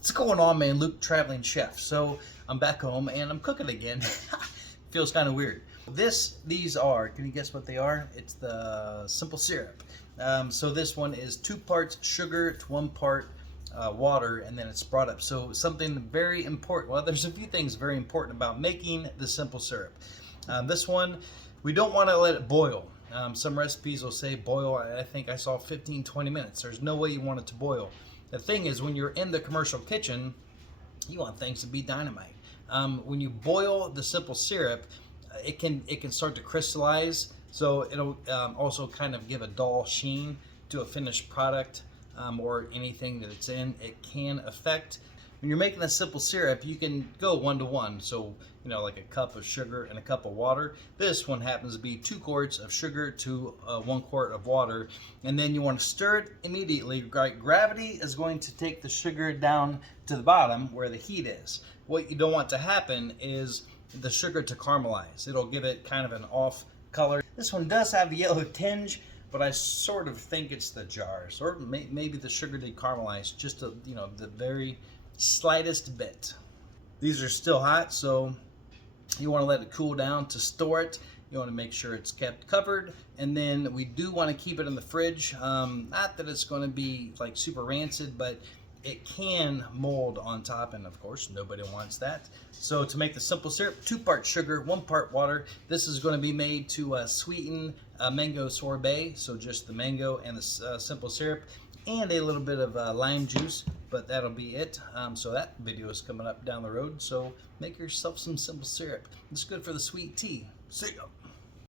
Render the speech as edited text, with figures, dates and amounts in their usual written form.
What's going on, man? Luke, traveling chef. So I'm back home and I'm cooking again. Feels kind of weird. These are, can you guess what they are? It's the simple syrup. So this one is 2 parts sugar to 1 part water, and then it's brought up. So something very important. Well, there's a few things very important about making the simple syrup. This one, we don't want to let it boil. Some recipes will say boil, I think I saw 15-20 minutes. There's no way you want it to boil. The thing is, when you're in the commercial kitchen, you want things to be dynamite. When you boil the simple syrup, it can start to crystallize, so it'll also kind of give a dull sheen to a finished product, or anything that it's in. It can affect. When you're making a simple syrup, you can go 1-to-1. So, like a cup of sugar and a cup of water. This one happens to be 2 quarts of sugar to 1 quart of water. And then you want to stir it immediately. Gravity is going to take the sugar down to the bottom where the heat is. What you don't want to happen is the sugar to caramelize. It'll give it kind of an off color. This one does have a yellow tinge, but I sort of think it's the jars, or maybe the sugar did caramelize just the very slightest bit. These are still hot, so you want to let it cool down to store it. You want to make sure it's kept covered, and then we do want to keep it in the fridge. Not that it's going to be like super rancid, but it can mold on top, and of course nobody wants that. So to make the simple syrup, 2 parts sugar, 1 part water. This is going to be made to sweeten mango sorbet, so just the mango and the simple syrup and a little bit of lime juice, but that'll be it. So that video is coming up down the road, so make yourself some simple syrup. It's good for the sweet tea. See ya.